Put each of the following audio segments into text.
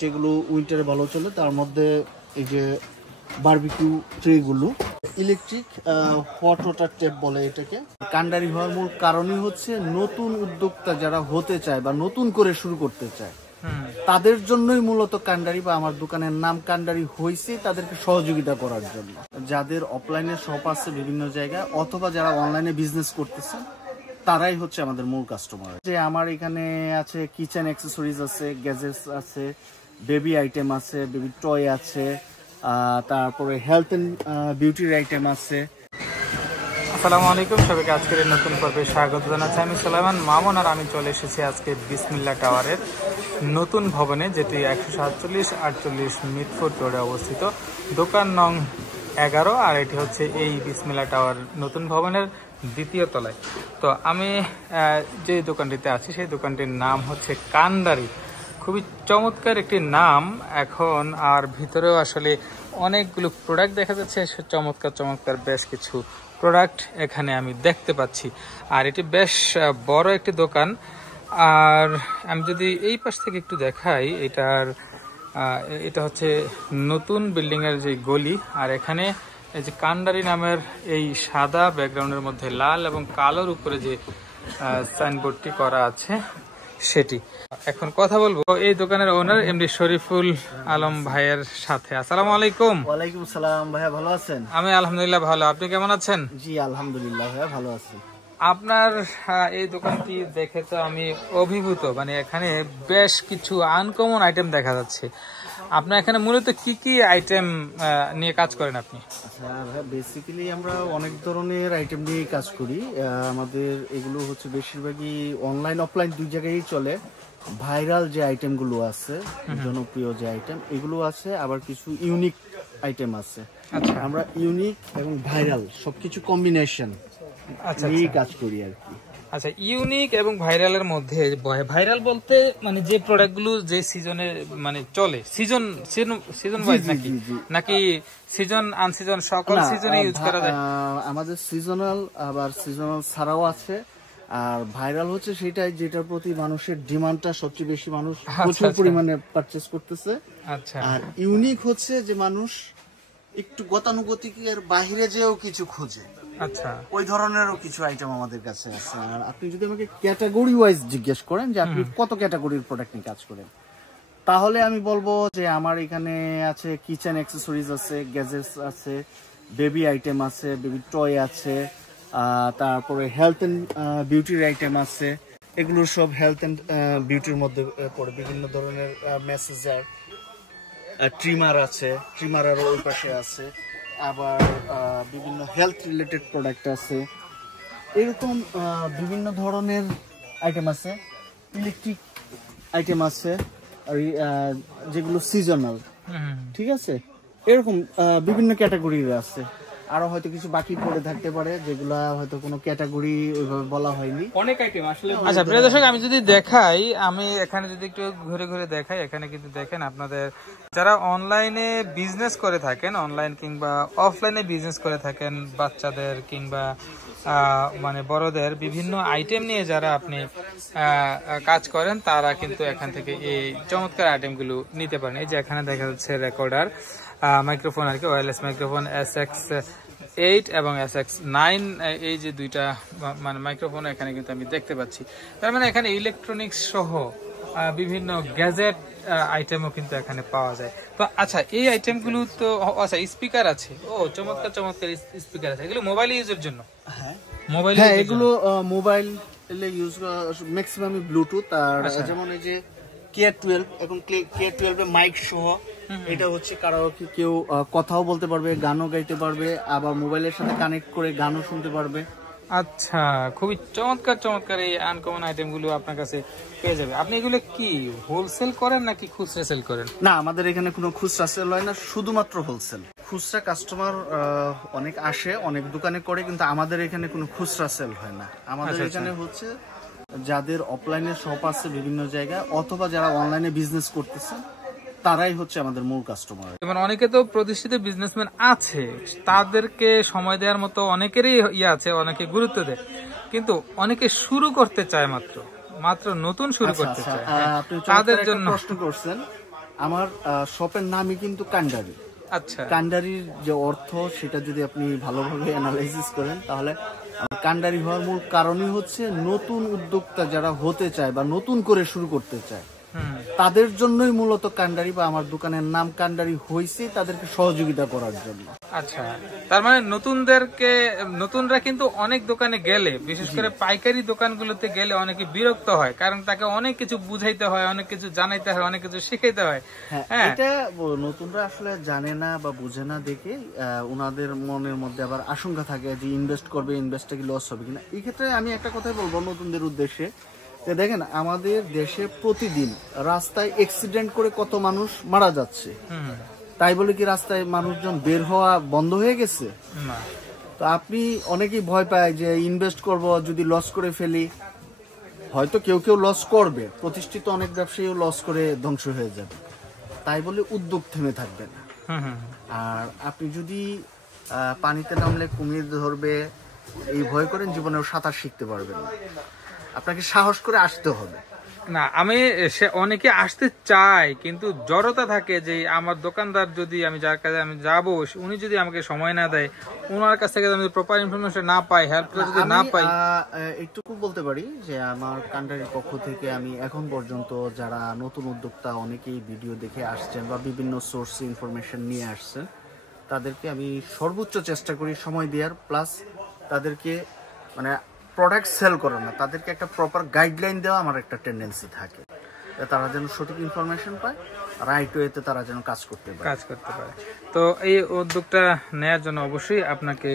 যেগুলো উইন্টারে ভালো চলে তার মধ্যে এই যে বারবিকিউ ট্রেগুলো ইলেকট্রিক হট ওয়াটার ট্যাপ বলে এটাকে। কান্ডারি হওয়ার মূল কারণই হচ্ছে নতুন উদ্যোক্তা যারা হতে চায় বা নতুন করে শুরু করতে চায় তাদের জন্যই মূলত কান্ডারি বা আমার দোকানের নাম কান্ডারি হয়েছে, তাদেরকে সহযোগিতা করার জন্য। যাদের অফলাইনে শপ আছে বিভিন্ন জায়গায় অথবা যারা অনলাইনে বিজনেস করতেছে তারাই হচ্ছে আমাদের মূল কাস্টমার। যে আমার এখানে আছে কিচেন অ্যাক্সেসরিজ আছে, গ্যাজেটস আছে, বেবি আইটেম আছে, বেবি টয় আছে, তারপরে হেলথ এন্ড বিউটির আইটেম আছে। আসসালামু আলাইকুম, সবাইকে আজকের এই নতুন পর্বে স্বাগত জানাচ্ছি। আমি সুলাইমান মামুন আর আমি চলে এসেছি আজকে বিসমিল্লাহ টাওয়ারের নতুন ভবনে, যেটি 147-48 মিটফোর্ড রোডে অবস্থিত, দোকান নং 11। আর এটি হচ্ছে এই বিসমিল্লাহ টাওয়ার নতুন ভবনের দ্বিতীয় তলায়। তো আমি যে দোকানটিতে আছি সেই দোকানটির নাম হচ্ছে কান্ডারি। খুবই চমৎকার একটি নাম এখন, আর ভিতরেও আসলে অনেকগুলো প্রোডাক্ট দেখা যাচ্ছে। চমৎকার চমৎকার বেশ কিছু প্রোডাক্ট এখানে আমি দেখতে পাচ্ছি, আর এটি বেশ বড় একটি দোকান। আর আমি যদি এই পাশ থেকে একটু দেখাই, এটা হচ্ছে নতুন বিল্ডিং এর যে গলি। আর এখানে এই যে কান্ডারি নামের এই সাদা ব্যাকগ্রাউন্ডের মধ্যে লাল এবং কালোর উপরে যে সাইনবোর্ডটি করা আছে সেটি। এখন কথা বলবো এই দোকানের ওনার এমডি শরীফুল আলম ভাইয়ের সাথে। আসসালামু আলাইকুম। ওয়ালাইকুম সালাম। ভাইয়া ভালো আছেন? আমি আলহামদুলিল্লাহ ভালো, আপনি কেমন আছেন? জি আলহামদুলিল্লাহ ভাইয়া ভালো আছি। আপনার এই দোকানটি দেখে তো আমি অভিভূত, মানে এখানে বেশ কিছু আনকমন আইটেম দেখা যাচ্ছে। আপনার এখানে মূলত কি কি আইটেম নিয়ে কাজ করেন আপনি? আচ্ছা ভাইয়া, বেসিক্যালি আমরা অনেক ধরনের আইটেম নিয়ে কাজ করি। আমাদের এগুলো হচ্ছে বেশিরভাগই অনলাইন অফলাইন দুই জায়গায় চলে। ভাইরাল যে আইটেমগুলো আছে, জনপ্রিয় যে আইটেম এগুলো আছে, আবার কিছু ইউনিক আইটেম আছে। আচ্ছা, আমরা ইউনিক এবং ভাইরাল সবকিছু কম্বিনেশন নিয়ে কাজ করি আর কি। আচ্ছা, ইউনিক এবং ভাইরালের মধ্যে ভাইরাল বলতে মানে যে প্রোডাক্টগুলো যে সিজনে মানে চলে, সিজন ওয়াইজ নাকি সিজন আনসিজন সকল সিজনে ইউজ করা যায়? আমাদের সিজনাল আবার সিজনাল ছাড়াও আছে। আর ভাইরাল হচ্ছে সেটাই যেটার প্রতি মানুষের ডিমান্ডটা সবচেয়ে বেশি, মানুষ প্রচুর পরিমাণে পারচেজ করতেছে। আচ্ছা, আর ইউনিক হচ্ছে যে মানুষ একটু গতানুগতিকের বাইরে যেও কিছু খোঁজে। আচ্ছা, ওই ধরনেরও কিছু আইটেম আমাদের কাছে আছে। আর আপনি যদি আমাকে ক্যাটাগরি ওয়াইজ জিজ্ঞেস করেন যে আপনি কত ক্যাটাগরির প্রোডাক্ট নিয়ে কাজ করেন, তাহলে আমি বলবো যে আমার এখানে আছে কিচেন অ্যাক্সেসরিজ আছে, গ্যাজেটস আছে, বেবি আইটেম আছে, বেবি টয় আছে, তারপরে হেলথ এন্ড বিউটির আইটেম আছে। এগুলো সব হেলথ এন্ড বিউটির মধ্যে পড়ে। বিভিন্ন ধরনের মেসেজার, ট্রিমার আছে, ট্রিমারেরও ওই পাশে আছে, আবার বিভিন্ন হেলথ রিলেটেড প্রোডাক্ট আছে। এরকম বিভিন্ন ধরনের আইটেম আছে। ইলেকট্রিক আইটেম আছে আর যেগুলো সিজনাল, ঠিক আছে। এরকম বিভিন্ন ক্যাটাগরির আছে। আরো হয়তো কিছু বাকি পড়ে থাকতে পারে যেগুলা হয়তো কোনো ক্যাটাগরি ওইভাবে বলা হয়নি, অনেক আইটেম আসলে। আচ্ছা প্রিয় দর্শক, আমি যদি দেখাই, আমি এখানে যদি একটু ঘুরে ঘুরে দেখাই, এখানে কিন্তু দেখেন আপনাদের যারা অনলাইনে বিজনেস করে থাকেন, অনলাইন কিংবা অফলাইনে বিজনেস করে থাকেন, বাচ্চাদের কিংবা মানে বড়দের বিভিন্ন আইটেম নিয়ে যারা আপনি কাজ করেন, তারা কিন্তু এখান থেকে এই চমৎকার আইটেমগুলো নিতে পারেন। এই যে এখানে দেখা যাচ্ছে রেকর্ডার, মাইক্রোফোন আর কি, ওয়্যারলেস মাইক্রোফোন SX8 এবং SX9, এই যে দুইটা মানে মাইক্রোফোন এখানে কিন্তু আমি দেখতে পাচ্ছি। তার মানে এখানে ইলেকট্রনিক্স সহ বিভিন্ন গ্যাজেট আইটেমও কিন্তু এখানে পাওয়া যায়। তো আচ্ছা, এই আইটেমগুলো তো আচ্ছা স্পিকার আছে, ও চমৎকার চমৎকার স্পিকার আছে। এগুলো মোবাইল ইউজের জন্য? হ্যাঁ, মোবাইল, হ্যাঁ এগুলো মোবাইল ইউজ ম্যাক্সিমাম ব্লুটুথ। আর যেমন এই যে K12, এখন K12 এর মাইক সহ, এটা হচ্ছে কারাওকে, কেউ কথাও বলতে পারবে, গানও গাইতে পারবে, আবার মোবাইলের সাথে কানেক্ট করে গানও শুনতে পারবে। আচ্ছা, খুবই চমৎকার চমৎকার এই আনকমন আইটেম গুলো আপনার কাছে পেয়ে যাবে। আপনি এগুলো কি হোলসেল করেন নাকি খুচরা সেল করেন? না, আমাদের এখানে কোনো খুচরা সেল হয় না, শুধুমাত্র হোলসেল। খুচরা কাস্টমার অনেক আসে, অনেক দোকানে করে, কিন্তু আমাদের এখানে কোনো খুচরা সেল হয় না। আমাদের এখানে হচ্ছে যাদের অফলাইনে শপ আছে বিভিন্ন জায়গায় অথবা যারা অনলাইনে বিজনেস করতেছে তারাই হচ্ছে আমাদের মূল কাস্টমার। যেমন অনেকে তো প্রতিষ্ঠিত বিজনেসম্যান আছে, তাদেরকে সময় দেওয়ার মতো অনেকেরই আছে, অনেকে গুরুত্ব দেয়, কিন্তু অনেকে শুরু করতে চায়, মাত্র নতুন শুরু করতে চায়। তাদের জন্য প্রশ্ন করছেন আমার শপের নামই কিন্তু কান্ডারি। আচ্ছা, কান্ডারির যে অর্থ সেটা যদি আপনি ভালোভাবে অ্যানালাইসিস করেন তাহলে আমার কান্ডারি হওয়ার মূল কারণই হচ্ছে নতুন উদ্যোক্তা যারা হতে চায় বা নতুন করে শুরু করতে চায় তাদের জন্যই মূলত কান্ডারি বা আমার দোকানের নাম কান্ডারি হয়েছে, তাদেরকে সহযোগিতা করার জন্য। আচ্ছা, তার মানে নতুনরা কিন্তু অনেক দোকানে গেলে, বিশেষ করে পাইকারি দোকানগুলোতে গেলে অনেকে বিরক্ত হয়, কারণ তাকে অনেক কিছু বুঝাইতে হয়, অনেক কিছু জানাইতে হয়, অনেক কিছু শিখাইতে হয়। হ্যাঁ, এটা নতুনরা আসলে জানে না বা বুঝে না দেখে ওনাদের মনের মধ্যে আবার আশঙ্কা থাকে যে ইনভেস্ট করবে, ইনভেস্টটা কি লস হবে কিনা। এই ক্ষেত্রে আমি একটা কথাই বলবো নতুনদের উদ্দেশ্যে, যে দেখেন আমাদের দেশে প্রতিদিন রাস্তায় অ্যাক্সিডেন্ট করে কত মানুষ মারা যাচ্ছে, তাই বলে কি রাস্তায় মানুষজন বের হওয়া বন্ধ হয়ে গেছে? তো আপনি অনেকেই ভয় পায় যে ইনভেস্ট করব, যদি লস করে ফেলি। হয়তো কেউ কেউ লস করবে, প্রতিষ্ঠিত অনেক ব্যবসায়ীও লস করে ধ্বংস হয়ে যাবে, তাই বলে উদ্যোগ থেমে থাকবে না। আর আপনি যদি পানিতে নামলে কুমির ধরবে এই ভয় করেন, জীবনেও সাঁতার শিখতে পারবেন না। আপনাকে সাহস করে আসতে হবে। না, অনেকে আসতে চায়, কিন্তু জড়তা থাকে যে আমার দোকানদার যদি আমি যার কাছে আমি যাব, উনি যদি আমাকে সময় না দেয়, ওনার কাছ থেকে আমি প্রপার ইনফরমেশন না পাই, হেল্পটা যদি না পাই। একটুকু বলতে পারি যে আমার কান্ডারির পক্ষ থেকে আমি এখন পর্যন্ত যারা নতুন উদ্যোক্তা অনেকেই ভিডিও দেখে আসছেন বা বিভিন্ন সোর্স ইনফরমেশন নিয়ে আসছেন, তাদেরকে আমি সর্বোচ্চ চেষ্টা করি সময় দেওয়ার, প্লাস তাদেরকে মানে প্রোডাক্ট সেল করে না, তাদেরকে একটা প্রপার গাইডলাইন দেওয়া আমার একটা টেন্ডেন্সি থাকে, তারা যেন সঠিক ইনফরমেশন পায়, রাইট ওয়েতে তারা যেন কাজ করতে পারে। তো এই উদ্যোগটা নেয়ার জন্য অবশ্যই আপনাকে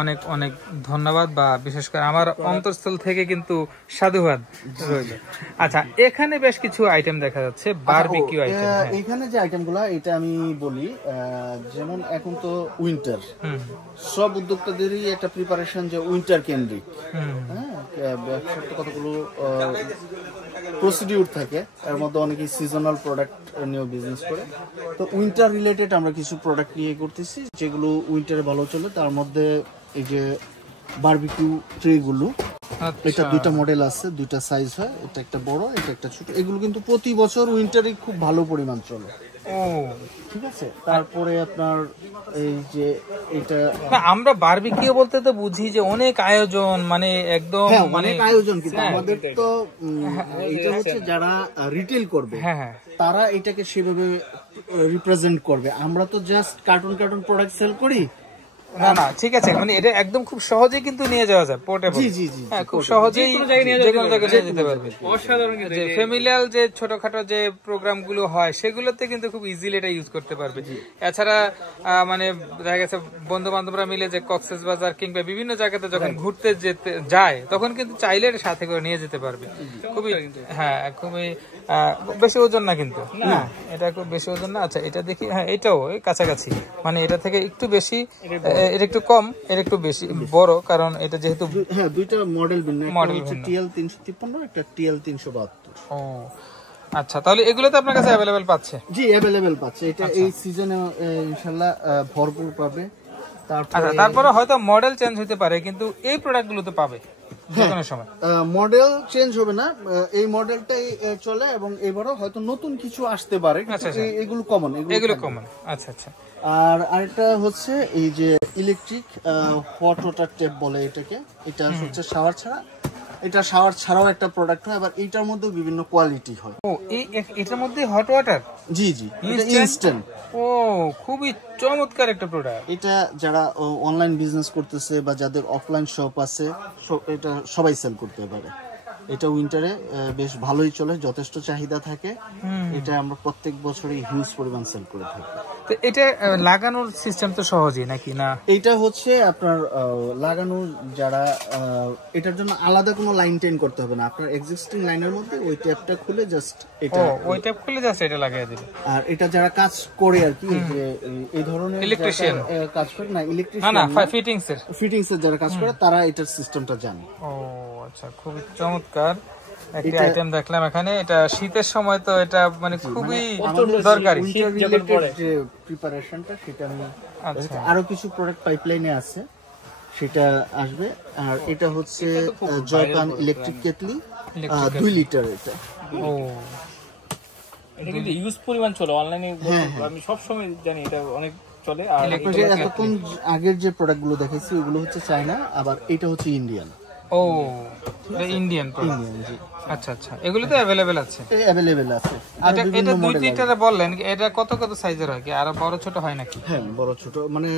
অনেক অনেক ধন্যবাদ, বা বিশেষ করে আমার অন্তঃস্থল থেকে কিন্তু সাধুবাদ রইল। আচ্ছা, এখানে বেশ কিছু আইটেম দেখা যাচ্ছে, বারবিকিউ আইটেম। এখানে যে আইটেমগুলো এটা আমি বলি, যেমন এখন তো উইন্টার, সব উদ্যোক্তাদেরই একটা প্রিপারেশন যে উইন্টার কেন্দ্রিক, হ্যাঁ, ব্যবসার তো কতগুলো প্রসিডিউর থাকে, এর মধ্যে অনেকেই সিজনাল প্রোডাক্ট নিয়ে বিজনেস করে। তো উইন্টার রিলেটেড আমরা কিছু প্রোডাক্ট নিয়ে করতেছি যেগুলো উইন্টারে ভালো চলে। তার মধ্যে এই যে বারবিকিউ ট্রে গুলো, এটা দুইটা মডেল আছে, দুইটা সাইজ হয়, এটা একটা বড়, এটা একটা ছোট। এগুলো কিন্তু প্রতি বছর উইন্টারে খুব ভালো পরিমাণ চলে। ঠিক আছে, তারপরে আপনার এই যে এটা আমরা বারবিকিউ বলতে তো বুঝি যে অনেক আয়োজন, মানে একদম অনেক আয়োজন, কিন্তু আমাদের তো এটা হচ্ছে যারা রিটেল করবে তারা এটাকে সেভাবে রিপ্রেজেন্ট করবে। আমরা তো জাস্ট কার্টুন প্রোডাক্ট সেল করি। না, ঠিক আছে, মানে এটা একদম খুব সহজেই কিন্তু নিয়ে যাওয়া যায়, পোর্টেবল। হ্যাঁ, খুব সহজেই যে কোনো জায়গায় নিয়ে যেতে পারবে। অসাধারণ, যে ফ্যামিলিয়াল যে ছোটখাটো যে প্রোগ্রাম গুলো হয় সেগুলোতে কিন্তু খুব ইজিলি এটা ইউজ করতে পারবে। এছাড়া মানে দেখা গেছে বন্ধু বান্ধবরা মিলে যে কক্সবাজার কিংবা বিভিন্ন জায়গাতে যখন ঘুরতে যেতে যায়, তখন কিন্তু চাইলে এটা সাথে করে নিয়ে যেতে পারবে। খুবই, হ্যাঁ, খুবই বেশি ওজন না, কিন্তু না, এটা খুব বেশি ওজন না। আচ্ছা, এটা দেখি, হ্যাঁ, এটাও কাছাকাছি, মানে এটা থেকে একটু বেশি, এটা একটু কম, এটা একটু বেশি বড়, কারণ এটা যেহেতু দুইটা মডেল ভিন্ন, একটা হচ্ছে TL 353, একটা TL 372। ও আচ্ছা, তাহলে এগুলো তো আপনার কাছে अवेलेबल পাচ্ছে? জি, अवेलेबल পাচ্ছে। এটা এই সিজনে ইনশাআল্লাহ ভরপুর পাবে। তারপরে হয়তো মডেল চেঞ্জ হতে পারে, কিন্তু এই প্রোডাক্টগুলো তো পাবে যে কোনো সময়। মডেল চেঞ্জ হবে না, এই মডেলটাই চলে, এবং এবারও হয়তো নতুন কিছু আসতে পারে। এগুলো কমন, এগুলো কমন। আচ্ছা আচ্ছা। আর আরেকটা হচ্ছে এই যে ইলেকট্রিক হট ওয়াটার টেপ বলে এটাকে, এটা হচ্ছে শাওয়ার ছাড়া, এটা শাওয়ার ছাড়াও একটা প্রোডাক্ট হয়, আবার এটার মধ্যে বিভিন্ন কোয়ালিটি হয়। ও, এটার মধ্যে হট ওয়াটার? জি, এটা ইনস্ট্যান্ট। ও, খুবই চমৎকার একটা প্রোডাক্ট। এটা যারা অনলাইন বিজনেস করতেছে বা যাদের অফলাইন শপ আছে, এটা সবাই সেল করতে পারে। এটা উইন্টারে বেশ ভালোই চলে, যথেষ্ট চাহিদা থাকে। এটা আমরা প্রত্যেক বছরই হিউজ পরিমাণ সেল করে থাকি। তো এটা লাগানোর সিস্টেম তো সহজই নাকি? না, এটা হচ্ছে আপনার লাগানো, যারা এটার জন্য আলাদা কোনো লাইন টেন করতে হবে না, আপনার এক্সিস্টিং লাইনের মধ্যে ওই ট্যাপটা খুলে জাস্ট এটা লাগিয়ে দিলে। আর এটা যারা কাজ করে আর কি, যে এই ধরনের ইলেকট্রিশিয়ান কাজ করে, না ইলেকট্রিশিয়ান না, ফিটিংস এর যারা কাজ করে তারা এটার সিস্টেমটা জানে। ও আচ্ছা, খুবই চমৎকার একটা আইটেম দেখলাম এখানে। এটা শীতের সময় তো এটা মানে খুবই দরকারি যে প্রিপারেশনটা, সেটা আমি আরো কিছু প্রোডাক্ট পাইপলাইনে আছে, সেটা আসবে। আর এটা হচ্ছে জয়পান ইলেকট্রিক কেটলি 2 লিটার। এটা ও, এটা কিন্তু ইউজ পরিমাণ চলে অনলাইনে, আমি সবসময় জানি এটা অনেক চলে। আর এতক্ষণ আগের যে প্রোডাক্ট গুলো দেখাইছি ওগুলো হচ্ছে চায়না, আবার এটা হচ্ছে ইন্ডিয়ান। ও ইন্ডিয়ান ইন্ডিয়ান, জি। আচ্ছা আচ্ছা, এগুলো তো অ্যাভেলেবেল আছে? অ্যাভেলেবেল আছে। আর এটা 2 লিটারে বললেন, এটা কত কত সাইজের হয় কি, আর বড় ছোট হয় নাকি? হ্যাঁ, বড় ছোট মানে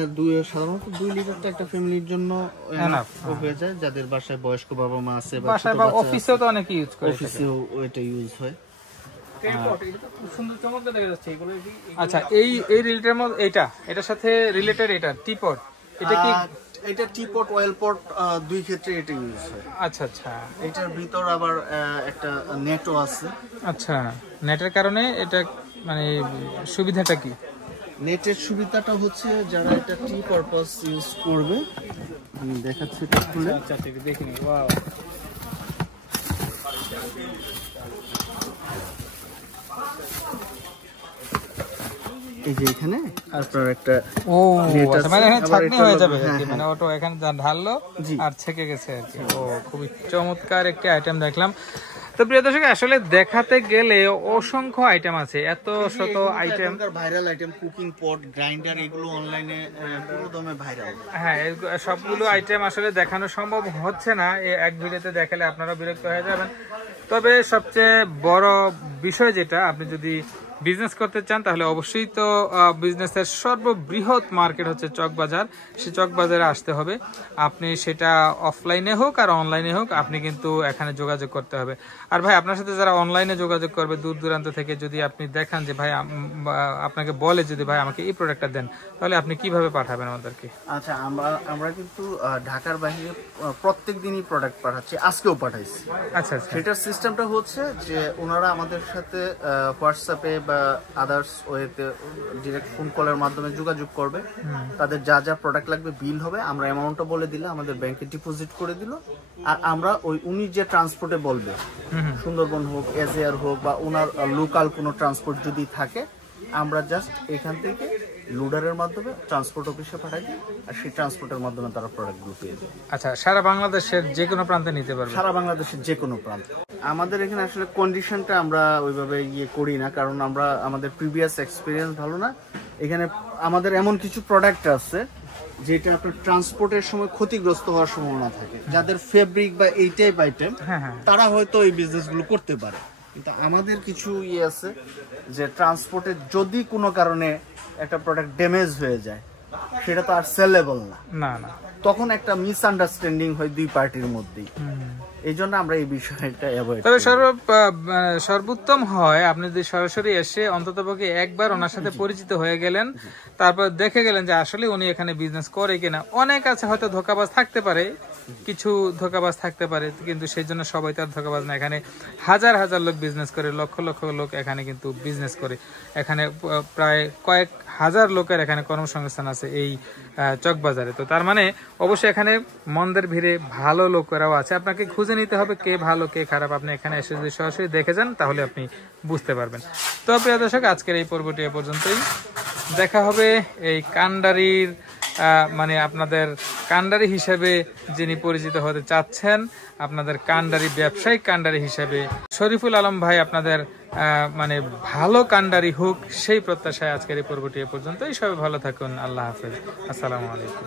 সাধারণত 2 লিটারটা একটা ফ্যামিলির জন্য হয়ে যায়, যাদের বাসায় বয়স্ক বাবা মা আছে বা বাসায় বা অফিসেও তো অনেকে ইউজ করে, অফিসেও এটা ইউজ হয়। আচ্ছা, এই রিলেটেড মধ্যে এটার সাথে রিলেটেড এটা টিপট, এটা কি? এটা টিপট অয়েল পট দুই ক্ষেত্রে এটা ইউজ হয়। আচ্ছা আচ্ছা, এটার ভিতর আবার একটা নেটও আছে। আচ্ছা, নেটের কারণে এটা মানে সুবিধাটা কি? নেটের সুবিধাটা হচ্ছে যারা এটা টি পারপাস ইউজ করবে, আমি দেখাচ্ছি এটা খুলে। আচ্ছা ঠিক দেখিনি। ওয়াও, এই যে এখানে আপনার একটা মানে ছাঁকনি হয়ে যাবে, মানে ওটা এখানে ঢাললো আর ছেঁকে গেছে আর কি। ও, খুবই চমৎকার একটি আইটেম দেখলাম। তো প্রিয় দর্শক, আসলে দেখাতে গেলে অসংখ্য আইটেম আছে, এত শত আইটেম, ভাইরাল আইটেম, কুকিং পট, গ্রাইন্ডার, এগুলো অনলাইনে পুরো দমে ভাইরাল। হ্যাঁ, সবগুলো আইটেম আসলে দেখানো সম্ভব হচ্ছে না, এক ভিডিওতে দেখালে আপনারা বিরক্ত হয়ে যাবেন। তবে সবচেয়ে বড় বিষয় যেটা, আপনি যদি বিজনেস করতে চান তাহলে অবশ্যই তো বিজনেসের সর্ববৃহৎ মার্কেট হচ্ছে চকবাজার, সেই চকবাজারে আসতে হবে। আপনি সেটা অফলাইনে হোক আর অনলাইনে হোক, আপনি কিন্তু এখানে যোগাযোগ করতে হবে। আর ভাই, আপনার সাথে যারা অনলাইনে যোগাযোগ করবে দূর দূরান্ত থেকে, যদি আপনি দেখান যে ভাই, আপনাকে বলে যদি ভাই আমাকে এই প্রোডাক্টটা দেন, তাহলে আপনি কিভাবে পাঠাবেন আমাদেরকে? আচ্ছা, আমরা কিন্তু ঢাকার বাইরে প্রত্যেক দিনই প্রোডাক্ট পাঠাচ্ছি, আজকেও পাঠাইছি। আচ্ছা, সেটার সিস্টেমটা হচ্ছে যে ওনারা আমাদের সাথে হোয়াটসঅ্যাপে বা আদার্স ওয়েতে ডিরেক্ট ফোন কলের মাধ্যমে যোগাযোগ করবে। তাদের যা যা প্রোডাক্ট লাগবে বিল হবে, আমরা অ্যামাউন্টটা বলে দিলে আমাদের ব্যাংকে ডিপোজিট করে দিল। আর আমরা উনি যে ট্রান্সপোর্টে বলবে, সুন্দরবন হোক, এজিআর হোক, বা ওনার লোকাল কোনো ট্রান্সপোর্ট যদি থাকে, আমরা জাস্ট এখান থেকে লোডারের মাধ্যমে ট্রান্সপোর্ট অফিসে পাঠাই দিই, আর সেই ট্রান্সপোর্টের মাধ্যমে তারা প্রোডাক্টগুলো পেয়ে যায়। আচ্ছা, সারা বাংলাদেশের যে কোনো প্রান্তে নিতে পারবে? সারা বাংলাদেশের যে কোনো প্রান্তে। আমাদের এখানে আসলে কন্ডিশনটা আমরা ওইভাবে করি না, কারণ আমাদের প্রিভিয়াস এক্সপিরিয়েন্স ভালো না। এখানে আমাদের এমন কিছু প্রোডাক্ট আছে যেটা আপনার ট্রান্সপোর্টের সময় ক্ষতিগ্রস্ত হওয়ার সম্ভাবনা থাকে। যাদের ফেব্রিক বা এই টাইপ আইটেম, তারা হয়তো এই বিজনেসগুলো করতে পারে, কিন্তু আমাদের কিছু আছে যে ট্রান্সপোর্টে যদি কোনো কারণে একটা প্রোডাক্ট ড্যামেজ হয়ে যায়, সেটা তো আর সেলেবল না, তখন একটা মিসআন্ডারস্ট্যান্ডিং হয় দুই পার্টির মধ্যেই। এই জন্য আমরা এই বিষয়টা অ্যাভয়েড করি। তবে সর্বোত্তম হয় আপনি যদি সরাসরি এসে অন্ততপক্ষে একবার ওনার সাথে পরিচিত হয়ে গেলেন, তারপর দেখে গেলেন যে আসলে উনি এখানে বিজনেস করে কিনা। অনেক আছে হয়তো ধোঁকাবাজ থাকতে পারে, কিছু ধোঁকাবাজ থাকতে পারে, কিন্তু সেই জন্য সবাই তো আর ধোঁকাবাজ না। এখানে হাজার হাজার লোক বিজনেস করে, লক্ষ লক্ষ লোক এখানে কিন্তু বিজনেস করে। এখানে প্রায় কয়েক হাজার লোকের এখানে কর্মসংস্থান আছে এই চকবাজারে। তো তার মানে অবশ্যই এখানে মন্দের ভিড়ে ভালো লোকেরাও আছে। আপনাকে খুঁজে নিতে হবে কে ভালো কে খারাপ। আপনি এখানে এসে যদি সরাসরি দেখে যান তাহলে আপনি বুঝতে পারবেন। তো প্রিয় দর্শক, আজকের এই পর্বটি এ পর্যন্তই। দেখা হবে এই কান্ডারির মানে আপনাদের কান্ডারি হিসেবে যিনি পরিচিত হতে চাচ্ছেন, আপনাদের কান্ডারি ব্যবসায়িক কান্ডারি হিসেবে শরীফুল আলম ভাই আপনাদের মানে ভালো কান্ডারি হোক, সেই প্রত্যাশায় আজকের এই পর্বটি এ পর্যন্তই। সবাই ভালো থাকুন। আল্লাহ হাফেজ। আসসালামু আলাইকুম।